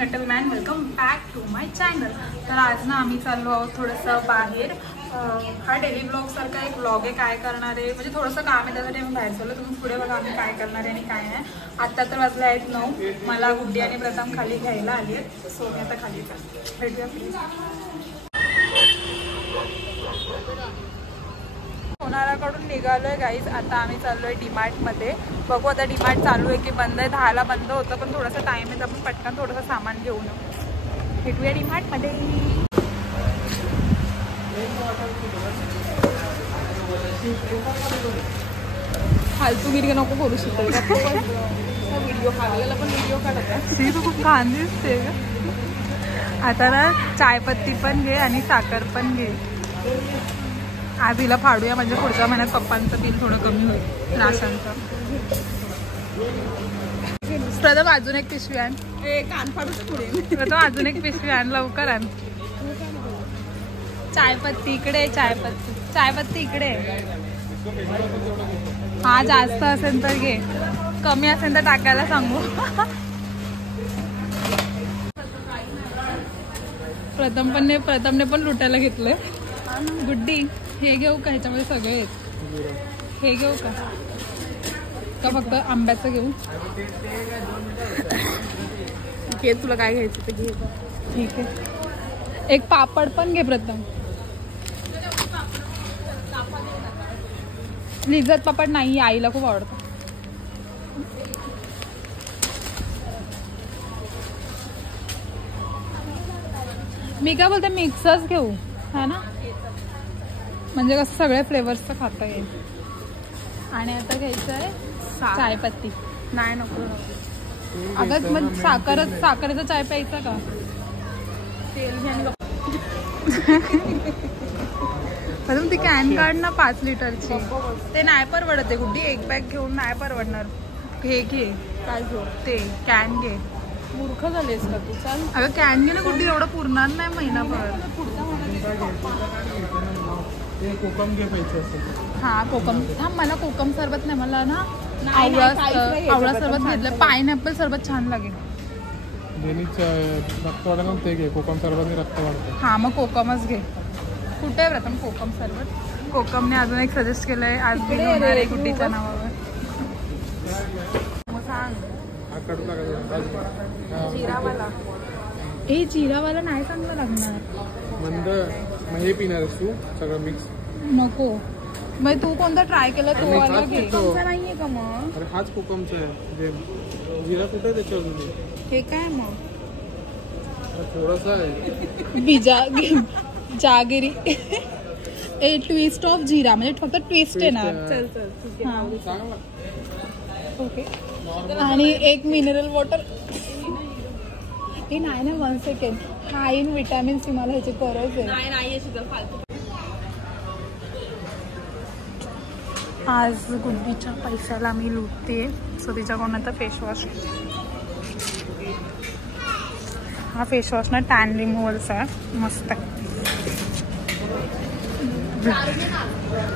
गंटलमॅन, welcome back to my channel. तर आज ना आम्ही चाललो आहोत थोडंसं बाहेर। हा डेली ब्लॉग सारखा एक ब्लॉग आहे। काय करणार आहे म्हणजे थोडंसं काम आहे, त्यासाठी आम्ही बाहेर चाललो। तुम्ही पुढे बघा आम्ही काय करणार आहे आणि काय नाही। आत्ता तर वाजले आहेत 9। मला गुड्डी आणि प्रथम खाली घ्यायला आली आहेत, सो मी आता खाली भेटूया प्लीज। लोणावळ्याकडून निघालोय गाईज। आता आम्ही चाललोय डीमार्टमध्ये। बघू आता डीमार्ट चालू आहे की बंद आहे। 10ला बंद होतं, पण थोडासा टाइम आहे तर आपण पटकन थोडंसं सामान घेऊन भेटूया डीमार्टमध्ये। फालतूगिरी नको करू शकतो व्हिडिओ काढलेला, पण व्हिडिओ काढत तू खूप छान दिसते। आता ना चायपत्ती पण घे आणि साखर पण घे। आज हिला फाडूया म्हणजे पुढच्या महिन्यात पप्पांचं बिल थोडं कमी होईल राशनचं। प्रथम अजून एक पिशवी आण। कान फाडूच पुढे। प्रथम अजून एक पिशवी आण, लवकर आण। चायपत्ती इकडे, चायपत्ती इकडे। हा जास्त असेल तर घे, कमी असेल तर टाकायला सांगू। प्रथमने पण लुटायला घेतलंय। गुड्डी हे घेऊ का? ह्याच्यामध्ये सगळे आहेत। हे घेऊ का फक्त आंब्याचं घेऊ? घे, तुला काय घ्यायचं ते घे। ठीक आहे, एक पापड पण घे प्रथम। लिज्जत पापड नाही, आईला खूप आवडतं। मी काय बोलते, मिक्सच घेऊ है ना, म्हणजे कसं सगळ्या फ्लेवर्सचं खाता येईल। आणि आता घ्यायचं आहे चायपत्ती। नाही नको अगं, मग साखरेचा चाय प्यायचा का? तेल घ्या। ती कॅन काढ ना 5 लिटरची। ते नाही परवडत आहे गुड्डी, एक बॅग घेऊन नाही परवडणार। हे घे, काय घेऊ? ते कॅन घे। मूर्ख झालेस का तू? चाल अगं कॅन घे ना गुड्डी, एवढं पुरणार नाही महिनाभर। कोकम घे पैसे असेल। हा कोकम, हा मला कोकम सरबत नाही, मला ना आवळा सरबत घेतलं। पायनॅपल सरबत छान लागेल। रक्त वाढायला ते घे, कोकम सरबत रक्त वाढतं। हा मग कोकमच घे। कुठे आहे प्रथम कोकम सरबत? कोकमने अजून एक सजेस्ट केलंय, आज बिल होणार आहे गुड्डीच्या नावावर। जिरावाला, हे जिरावाला नाही चांगलं लागणार। मंद हे पिणार तू सगळं मिक्स? नको, मग तू कोणता ट्राय केला तो वाला घे। कोकमचा नाहीये का मग? अरे हाच कोकमचा आहे, जिरा कुठे आहे त्याच्यावर? हे काय मग? थोडासा आहे जागिरी। ए ट्विस्ट ऑफ जिरा, म्हणजे फक्त ट्विस्ट येणार। ओके, आणि एक मिनरल वॉटर। हे नाही ना, 1 second, high in vitamin C, मला ह्याची गरज आहे। आज गुड्डीच्या पैशाला मी लुटते, सो तिच्याकडून आता फेसवॉश। हा फेसवॉश ना टॅन रिमूव्हलचा आहे, मस्त आहे।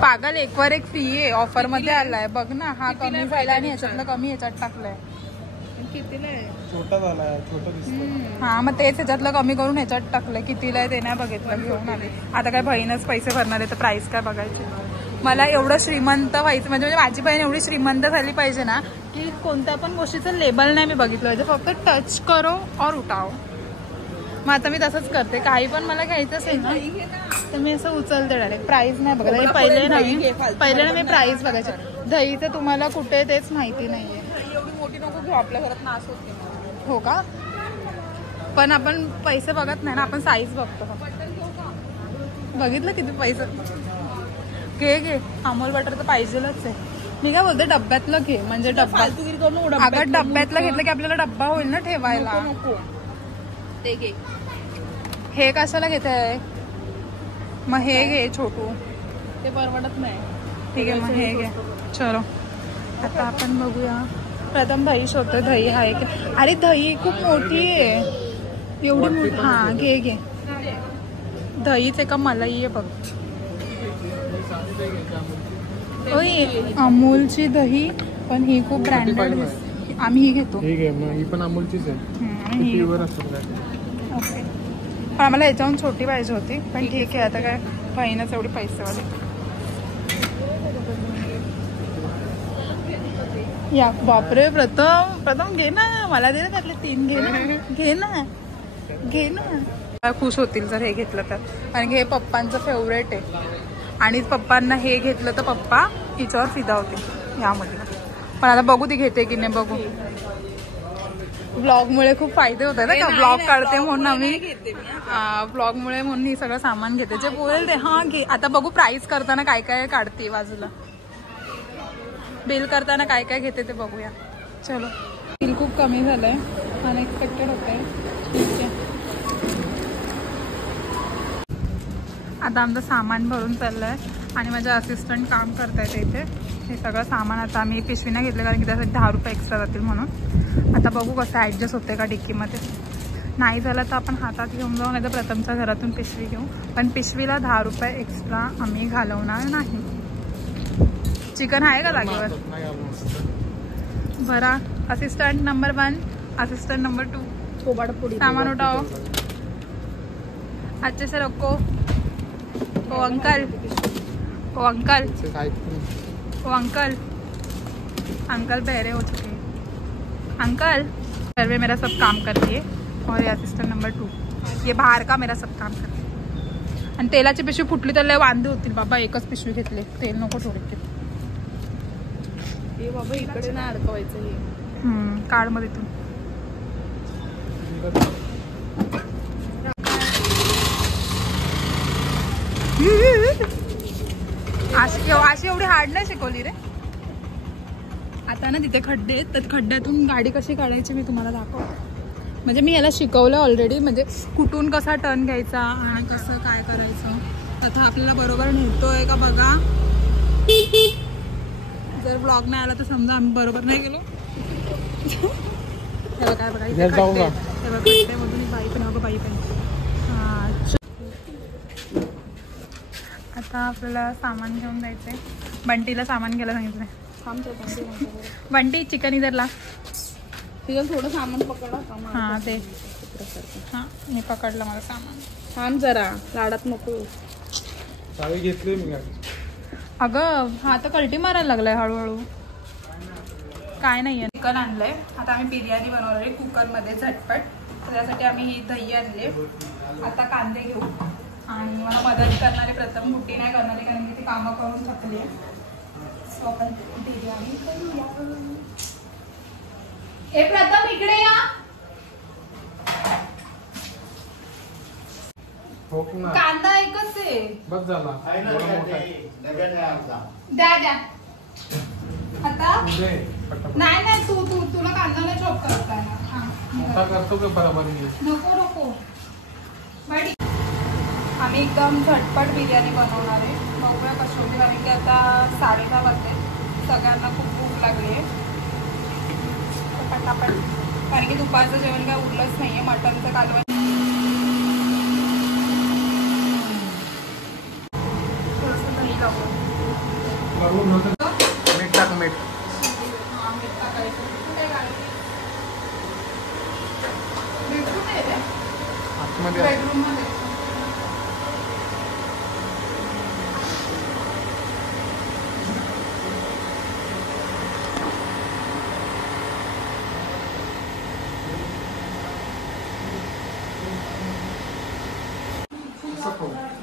पागल, एक वर एक फ्री आहे, ऑफर मध्ये आलाय बघ ना। हा कमी झाला आणि ह्याच्यातलं कमी ह्याच्यात टाकलंय। छोटा झालाय, छोटा दिसतो। हा मग तेच ह्याच्यातलं कमी करून ह्याच्यात टाकलंय। कितीला आहे ते नाही बघितलं, घेऊन आले। आता काय बहीणच पैसे भरणार आहे तर प्राइस काय बघायची। मला एवढं श्रीमंत व्हायचं म्हणजे माझी बहीण एवढी श्रीमंत झाली पाहिजे ना की कोणत्या पण गोष्टीचं लेबल नाही मी बघितलं पाहिजे, फक्त टच करो और उठाओ। मग आता मी तसंच करते, काही पण मला घ्यायचं असेल ना तर मी असं उचलते डायरेक्ट, प्राइस नाही बघायचं। पहिले ना मी प्राइस बघायचे। दहीचं तुम्हाला कुठे तेच माहिती नाहीये। एवढी मोठी नको घेऊ, आपल्या घरात नाश होते। हो का? पण आपण पैसे बघत नाही ना, आपण साईज बघतो। बघितलं किती पैसे? घे अमूल बटर तर पाहिजेलच आहे। मी काय बोलते, डब्यातलं घे, म्हणजे डब्बा अगं डब्यातलं घेतलं की आपल्याला डब्बा होईल ना ठेवायला। ते घे। हे कशाला घेत आहे? मग हे घे छोटू, ते परवडत नाही। ठीक आहे, मग हे घे। चलो आता आपण बघूया। प्रथम दही शोधतोय, दही आहे की? अरे दही खूप मोठी आहे, एवढी मोठी। हा घे दहीच आहे का मलाई आहे बघ। अमूलची दही, पण ही खूप ब्रँडेड दिसते। आम्ही ही घेतो। ठीक आहे, मग ही पण अमूलचीच आहे। ही प्युअर असतं काय. ओके. पण आम्हाला याच्याहून छोटी पाहिजे होती, पण ठीक आहे आता काय बहीणच एवढी पैसेवाली. या बापरे, प्रथम घे ना, मला दे ना त्यातले 3 घे ना, घे ना, घे ना. खुश होतील जर हे घेतलं तर, कारण की हे पप्पांचं फेवरेट आहे आणि पप्पांना हे घेतलं तर पप्पा हिच्यावर फिदा होते यामध्ये. पण आता बघू ती घेते की नाही बघू. ब्लॉगमुळे खूप फायदे होतात ना, का ब्लॉग काढते म्हणून आम्ही ब्लॉगमुळे म्हणून ही सगळं सामान घेते जे बोलेल ते. हा घे. आता बघू प्राइस करताना काय काय काढते बाजूला, बिल करताना काय काय घेते ते बघूया. चलो. बिल खूप कमी झालंय, अनएक्सपेक्टेड होत आहे. ठीक आहे. आता आमचं सामान भरून चाललंय आणि माझे असिस्टंट काम करतायत इथे. हे सगळं सामान आता आम्ही पिशवी नाही घेतलं कारण की त्यासाठी 10 रुपये एक्स्ट्रा जातील म्हणून. आता बघू कसं ॲडजस्ट होते का डिक्कीमध्ये. नाही झालं तर आपण हातात घेऊन जाऊ, नाही तर प्रथमच्या घरातून पिशवी घेऊ. पण पिशवीला 10 रुपये एक्स्ट्रा आम्ही घालवणार नाही. चिकन आहे का जागेवर? भरा. असिस्टंट नंबर 1, असिस्टंट नंबर 2, सामान उठाओ, अच्छे से रखो. ओ अंकल, ओ अंकल, ओ अंकल. अंकल बहरे हो चुके हैं. अंकल घर में मेरा सब काम करती है और ये असिस्टंट नंबर 2 ये बाहर का मेरा सब काम करते है. आणि तेलाची पिशवी फुटली तर लय वांदे होतील बाबा. एकच पिशवी घेतले, तेल नको थोडे. हे बाबा इकडे नाही अडकवायचं हे. काढ मध्ये तू. अशी एवढी हार्ड नाही शिकवली रे. आता ना तिथे खड्डे आहेत, तर खड्ड्यातून गाडी कशी काढायची मी तुम्हाला दाखवते. म्हणजे मी याला शिकवलं ऑलरेडी, म्हणजे कुठून कसा टर्न घ्यायचा आणि कसं काय करायचं. तथा आपल्याला बरोबर नेतोय का बघा. जर ब्लॉग नाही आला तर समजा आम्ही बरोबर नाही गेलो. त्याला काय बघायचं खड्डेमधून बाई पण अगं बाई पण. आता आपल्याला सामान घेऊन जायचंय. बंटीला सामान घ्यायला सांगितलंय. बंटी चिकन इधर ला. तिथं थोडं सामान पकडा. हां ते हां मी पकडलं मला सामान. थांब जरा, लाडात नको. चावी घेतली मी. अगं हा तर कल्टी मारायला लागलाय हळूहळू. काय नाहीये. चिकन आणलंय. आता आम्ही बिर्याणी बनवणार आहे कुकरमध्ये झटपट. तर त्यासाठी आम्ही ही दही आणले. आता कांदे घेऊ आणि मला मदत करणारे प्रथम मोठी नाही करणारे कारण की ती कामं करून थकली आहे. सो आपण बिर्याणी करूया. हे प्रथम इकडे या. कांदा एकच आहे. बस झाला. द्या द्या. आता नाही तुला कांदा नाही चॉप करता आता करतो का बरोबर. नको नको. आम्ही एकदम झटपट बिर्याणी बनवणार आहे. बघूया कशी होती. कारण की आता 10:30 वाजले. सगळ्यांना खूप भूक लागली आहे. पटापट, कारण की दुपारचं जेवण काय उरलंच नाहीये. मटनचं कालवण मीठ टाक. मीठ आतमध्ये बेडरूम मध्ये.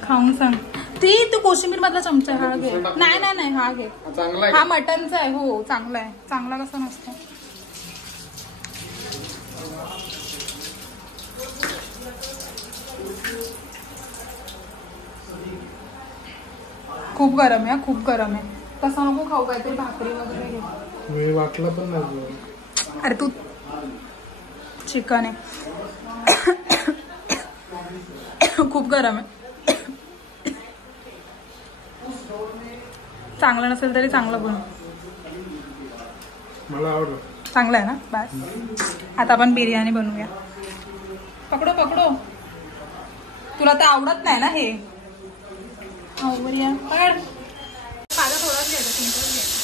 खाऊन सांग. ती तू कोशिंबीर मधला चमचा हा घे. नाही नाही नाही हा घे. हा मटनचा आहे. हो चांगला आहे. चांगला कसा नसतो. खूप गरम आहे. खूप गरम आहे. तसा नको खाऊ. काहीतरी भाकरी वगैरे घे. मी वाटलं पण नाही. अरे तू चिकन आहे. खूप गरम आहे. चांगलं नसेल तरी चांगलं बनव. मला आवडलं. चांगलं आहे ना. बस आता आपण बिर्याणी बनवूया. पकडो पकडो. तुला तर आवडत नाही ना हे. पकड. माझा थोडाच घ्यायचा. तुमचाच घ्यायचा.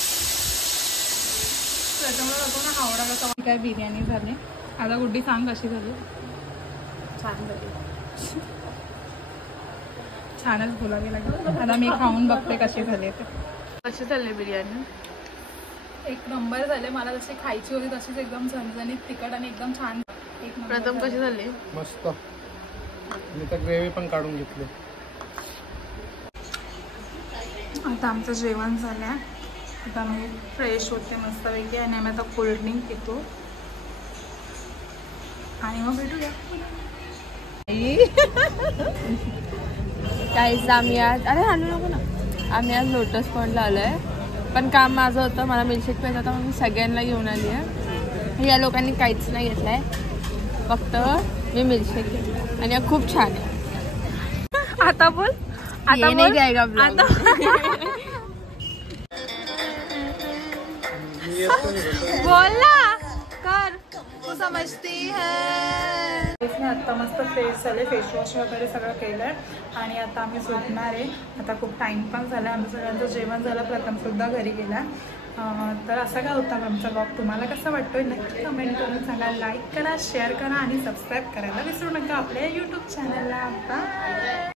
त्याच्यामुळे नको ना आवडा कसं. काय बिर्याणी झाली. आता गुड्डी सांग कशी झाली. छान झाली. छानच बोलावी लागेल. आता मी खाऊन बघते कशी झाली ते. कशी चालली बिर्याणी. एक नंबर झाले. मला जशी खायची होती तशीच एकदम झणझणीत तिखट आणि एकदम छान. एक नंबर प्रथम झाली. कशी झाली. मस्त. मी तर ग्रेव्ही पण काढून घेतली. आता आमचं जेवण झालं आहे. आता मी फ्रेश होते मस्तपैकी आणि आम्ही आता कोल्ड्रिंक पितो आणि मग भेटूया. काहीच आम्ही आज अरे आणू नको ना. आम्ही आज लोटस पॉइंटला आलो आहे. पण काम माझं होतं. मला मिल्कशेक प्यायचं होता म्हणून मी सगळ्यांना घेऊन आली आहे. या लोकांनी काहीच नाही घेतलं आहे. फक्त मी मिल्कशेक घेतला आणि हा खूप छान आहे. आता बोल. आता नाही जायगा ब्लॉग. बोल ना कर. तू समजती है. आता मस्त फ्रेश झाले. फेसवॉश वगैरे सगळं केलंय आणि आता आम्ही झोपणार आहे. आता खूप टाइम पण झाला. आमचं सगळ्यांचं जेवण झालं. प्रथम सुद्धा घरी गेला. तर असा काय होता आमचा ब्लॉग. तुम्हाला कसं वाटतोय नक्की कमेंट करून सांगा. लाईक करा, शेअर करा आणि सबस्क्राईब करायला विसरू नका आपल्या यूट्यूब चॅनलला. आता